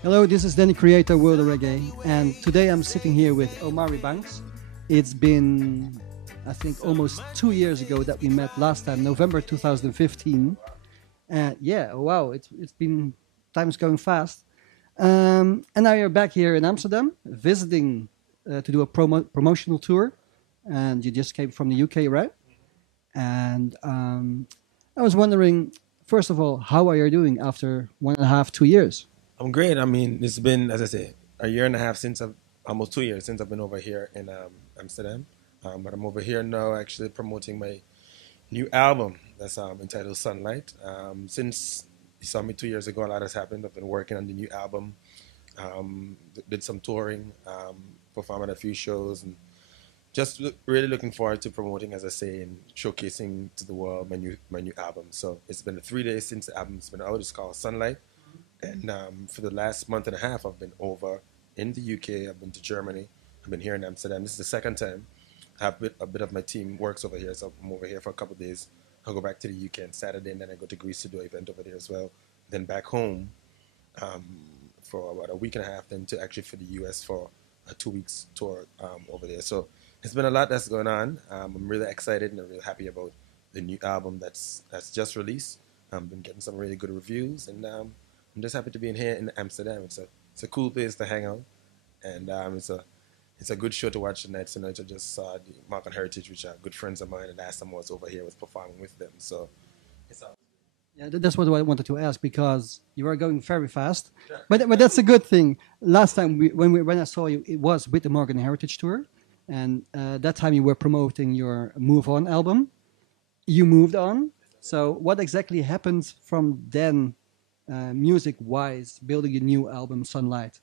Hello, this is Danny Creatah, World of Reggae, and today I'm sitting here with Omari Banks. It's been, I think, almost 2 years ago that we met last time, November 2015. And yeah, wow, it's been, time's going fast. And now you're back here in Amsterdam, visiting to do a promotional tour, and you just came from the UK, right? And I was wondering, first of all, how are you doing after 1.5, 2 years? I'm great. I mean, it's been, as I say, a year and a half since almost 2 years since I've been over here in Amsterdam. But I'm over here now actually promoting my new album that's entitled Sunlight. Since you saw me 2 years ago, a lot has happened. I've been working on the new album, did some touring, performed at a few shows, and just really looking forward to promoting, as I say, and showcasing to the world my new album. So it's been 3 days since the album's been out. It's called Sunlight. And for the last month and a half, I've been over in the UK. I've been to Germany. I've been here in Amsterdam. This is the second time. A bit of my team works over here, so I'm over here for a couple of days. I'll go back to the UK on Saturday, and then I go to Greece to do an event over there as well. Then back home for about a week and a half, then to actually for the US for a 2 weeks tour over there. So it's been a lot that's going on. I'm really excited and I'm really happy about the new album that's just released. I've been getting some really good reviews, and I'm just happy to be in here in Amsterdam. It's a cool place to hang out, and it's a good show to watch tonight. Tonight I just saw the Mark and Heritage, which are good friends of mine, and last time I was over here was performing with them. So it's all. Yeah, that's what I wanted to ask because you are going very fast, but that's a good thing. Last time when I saw you, it was with the Morgan Heritage Tour, and that time you were promoting your Move On album. You moved on. So what exactly happened from then? Music-wise, building a new album, Sunlight?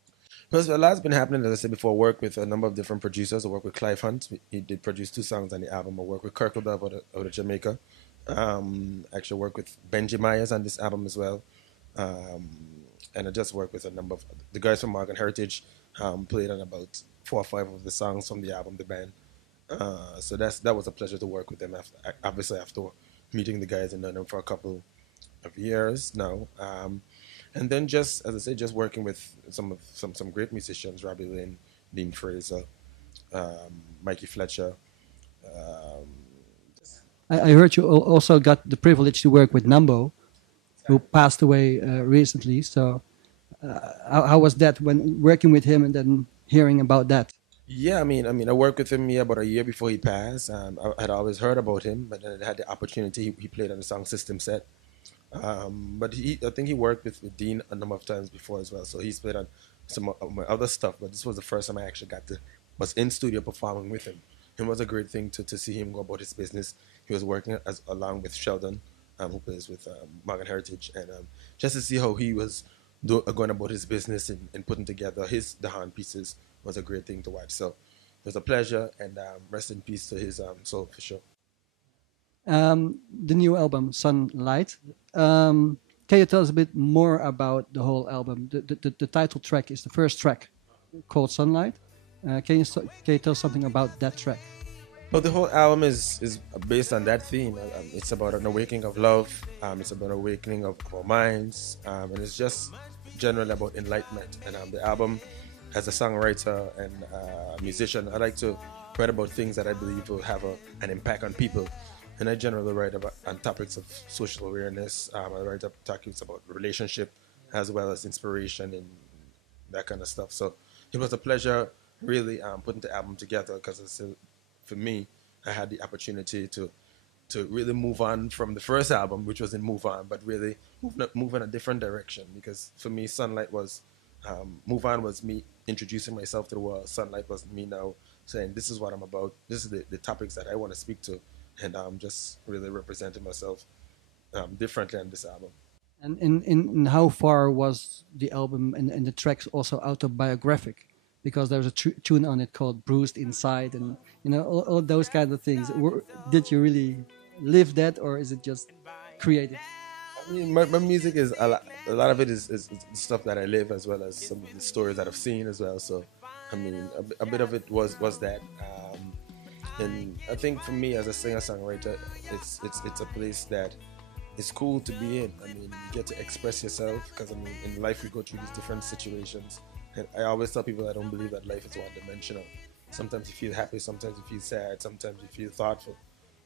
Because a lot's been happening, as I said before. I work with a number of different producers. I work with Clive Hunt. He did produce 2 songs on the album. I work with Creatah out of Jamaica. Actually work with Benji Myers on this album as well. And I just work with a number of the guys from Morgan Heritage. Played on about 4 or 5 of the songs from the album, the band. So that was a pleasure to work with them. Obviously after meeting the guys and knowing them for a couple of years now, and then just, as I say, just working with some great musicians: Robbie Lynn, Dean Fraser, Mikey Fletcher. I heard you also got the privilege to work with Nambo, who passed away recently. So how was that when working with him and then hearing about that? Yeah, I worked with him about a year before he passed. I had always heard about him, but then I had the opportunity. He played on the song System Set. But I think he worked with Dean a number of times before as well. So he's played on some of my other stuff. But this was the first time I actually was in studio performing with him. It was a great thing to see him go about his business. He was working along with Sheldon, who plays with Morgan Heritage, and just to see how he was going about his business and putting together the horn pieces was a great thing to watch. So it was a pleasure, and rest in peace to his soul for sure. The new album, Sunlight. Can you tell us a bit more about the whole album? The title track is the first track called Sunlight. Can you tell something about that track? Well, the whole album is based on that theme. It's about an awakening of love. It's about an awakening of our minds. And it's just generally about enlightenment. And the album, as a songwriter and a musician, I like to write about things that I believe will have an impact on people. And I generally write on topics of social awareness. I write topics about relationship as well as inspiration and that kind of stuff. So it was a pleasure really putting the album together because for me, I had the opportunity to really move on from the first album, which was in Move On, but really move in a different direction. Because for me, Sunlight was, Move On was me introducing myself to the world. Sunlight was me now saying, this is what I'm about. This is the topics that I want to speak to. And I'm just really representing myself differently on this album. And in how far was the album and the tracks also autobiographic? Because there's a tune on it called "Bruised Inside," and all those kind of things. Did you really live that, or is it just created? I mean, my music is a lot of it is stuff that I live, as well as some of the stories that I've seen as well. So, I mean, a bit of it was that. And I think for me as a singer-songwriter, it's a place that is cool to be in. I mean, you get to express yourself because I mean, in life we go through these different situations, and I always tell people I don't believe that life is one-dimensional. Sometimes you feel happy, sometimes you feel sad, sometimes you feel thoughtful.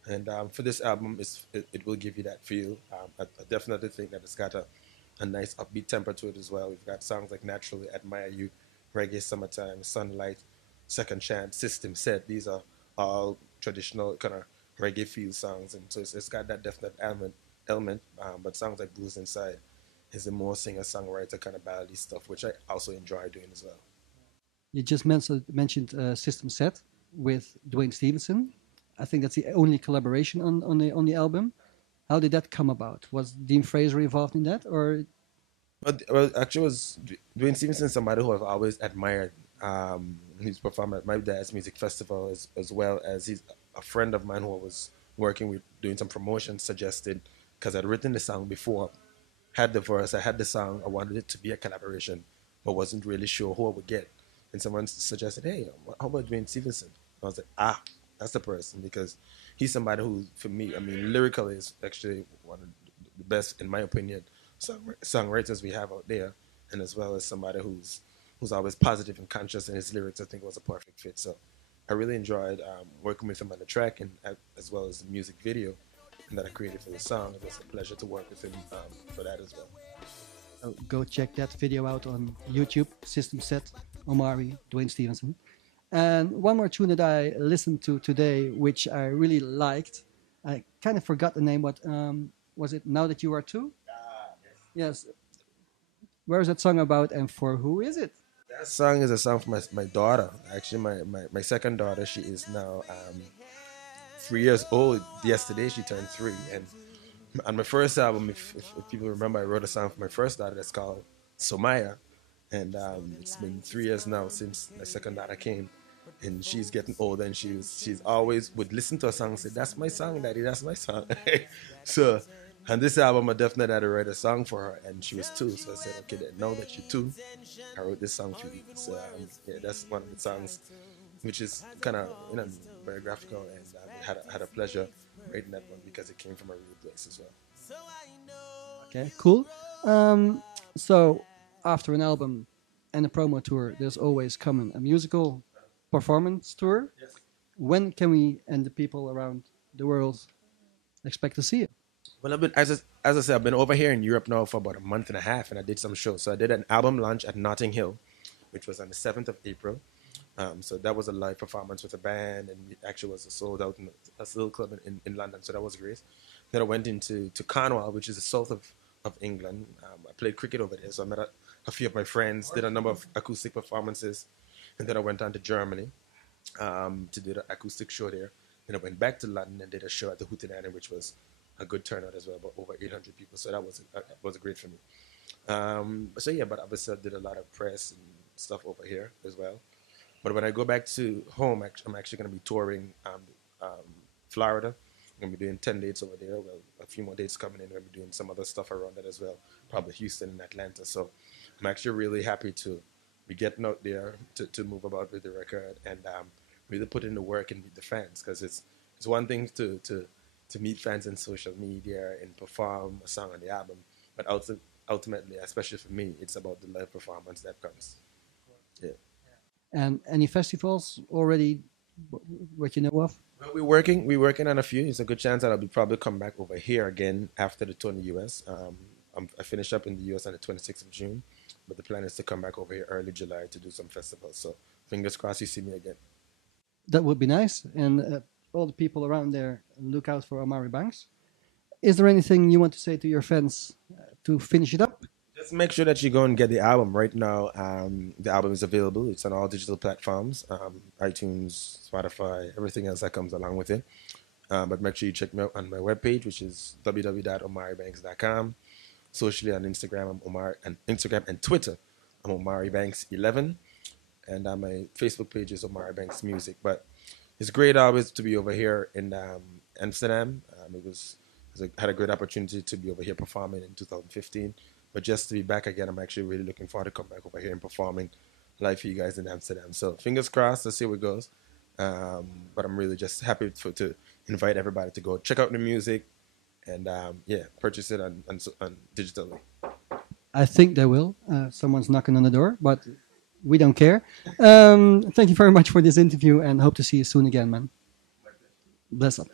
And for this album, it will give you that feel. I definitely think that it's got a nice upbeat temper to it as well. We've got songs like Naturally, Admire You, Reggae Summertime, Sunlight, Second Chance, System Set. These are all traditional kind of reggae feel songs. And so it's got that definite element. But songs like Bruised Inside is a more singer-songwriter kind of ballady stuff, which I also enjoy doing as well. You just mentioned System Set with Dwayne Stevenson. I think that's the only collaboration on the album. How did that come about? Was Dean Fraser involved in that, or Well, actually, was Dwayne Stevenson somebody who I've always admired. He's performed at my dad's music festival as well as he's a friend of mine who I was working with doing some promotion suggested because I'd written the song before, had the verse, I had the song, I wanted it to be a collaboration, but wasn't really sure who I would get. And someone suggested, hey, how about Dwayne Stevenson? I was like, that's the person because he's somebody who, for me, I mean, lyrically is actually one of the best, in my opinion, songwriters we have out there, and as well as somebody who's always positive and conscious in his lyrics. I think was a perfect fit. So I really enjoyed working with him on the track and as well as the music video that I created for the song. It was a pleasure to work with him for that as well. go check that video out on YouTube? System Set, Omari, Dwayne Stevenson. And one more tune that I listened to today, which I really liked. I kind of forgot the name, but was it Now That You Are Two? Yes. Where is that song about and for who is it? That song is a song for my daughter. Actually, my second daughter. She is now 3 years old. Yesterday she turned three. And on my first album, if people remember, I wrote a song for my first daughter that's called Somaya. And it's been 3 years now since my second daughter came. And she's getting older, and she's always would listen to a song and say, "That's my song, Daddy. That's my song." So, on this album, I definitely had to write a song for her, and she was two. So I said, "Okay, then now that you're two, I wrote this song for you." So yeah, that's one of the songs, which is kind of very graphical, and had a pleasure writing that one because it came from a real place as well. Okay, cool. Um, so after an album and a promo tour, there's always coming a musical performance tour. Yes. When can we and the people around the world expect to see it? Well, I've been as I said, I've been over here in Europe now for about a month and a half, and I did some shows. So I did an album launch at Notting Hill, which was on the 7th of April. So that was a live performance with a band, and it actually was sold out in a little club in London. So that was great. Then I went to Cornwall, which is the south of England. I played cricket over there, so I met a few of my friends, did a number of acoustic performances, and then I went on to Germany to do the acoustic show there. Then I went back to London and did a show at the Hootenanny, which was a good turnout as well, about over 800 people. So that was great for me. So yeah, but obviously I did a lot of press and stuff over here as well. But when I go back to home, I'm actually going to be touring Florida. I'm going to be doing 10 dates over there. Well, a few more dates coming in. I'm going to be doing some other stuff around that as well, probably Houston and Atlanta. So I'm actually really happy to be getting out there to move about with the record and really put in the work and meet the fans, because it's one thing to meet fans in social media and perform a song on the album, but ultimately, especially for me, it's about the live performance that comes. Yeah. And any festivals already, what you know of? Well, we're working on a few. It's a good chance that I'll be probably come back over here again after the tour in the US. I finished up in the US on the 26th of June, but the plan is to come back over here early July to do some festivals. So fingers crossed you see me again. That would be nice. And all the people around there, look out for Omari Banks. Is there anything you want to say to your fans to finish it up? Just make sure that you go and get the album right now. The album is available. It's on all digital platforms, iTunes, Spotify, everything else that comes along with it. But make sure you check me out on my webpage, which is www.omaribanks.com. Socially on Instagram, Instagram and Twitter, I'm Omari Banks 11, and on my Facebook page is Omari Banks Music. But it's great always to be over here in Amsterdam. I had a great opportunity to be over here performing in 2015. But just to be back again, I'm actually really looking forward to come back over here and performing live for you guys in Amsterdam. So fingers crossed, let's see where it goes. But I'm really just happy to invite everybody to go check out the music and purchase it on digitally. I think they will. Someone's knocking on the door, but we don't care. Thank you very much for this interview and hope to see you soon again, man. Bless up.